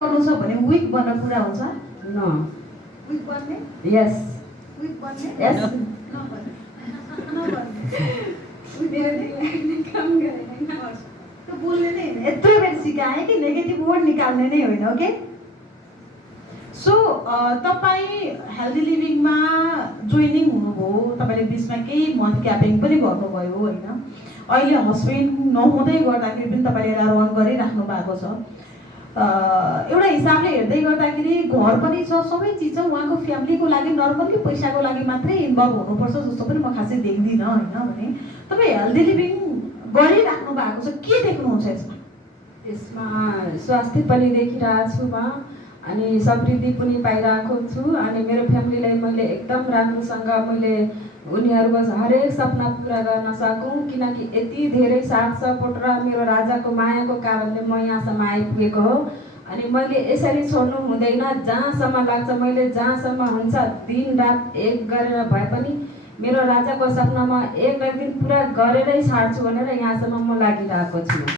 गर्नु छ भने विक बन्न पुरा हुन्छ No. विक बन्ने Yes. विक बन्ने Yes. नबन्ने विक बन्ने काम गरेन त बोल्ने नै हैन यत्रो बेर सिकाए कि नेगेटिभ वर्ड निकाल्ने नै होइन ओके सो तपाईँ हेल्दी लिभिङमा जोइनिङ हुनुभयो तपाईँले बिचमा केही मन्थ क्यापिङ पनि गर्नुभयो होइन अहिले हस्बेन्ड नहुँदै गर्दाखेरि पनि तपाईँले यसलाई रन गरिराख्नु भएको छ एउटा हिसाबले हेर्दै गर्दाखेरि घर पनि छ सबै चिज छ उहाँको फ्यामिलीको लागि नर्मली पैसाको लागि मात्रै इन्भल्भ हुनुपर्छ जस्तो पनि म खासै देख्दिनँ होइन भने तपाईँ हेल्दी लिभिङ गरिराख्नु भएको छ के देख्नुहुन्छ यसमा यसमा स्वास्थ्य पनि देखिरहेको छु म अनि समृद्धि पनि पाइरहेको छु अनि मेरो फ्यामिलीलाई मैले एकदम राम्रोसँग मैले उनीहरूको हरेक सपना पुरा गर्न सकूँ किनकि यति धेरै साथ सपोर्ट र मेरो राजाको मायाको कारणले म यहाँसम्म आइपुगेको हो अनि मैले यसरी छोड्नु हुँदैन जहाँसम्म लाग्छ मैले जहाँसम्म हुन्छ दिन रात एक गरेर भए पनि मेरो राजाको सपना म एक दिन पुरा गरेरै छाड्छु भनेर यहाँसम्म म लागिरहेको छु।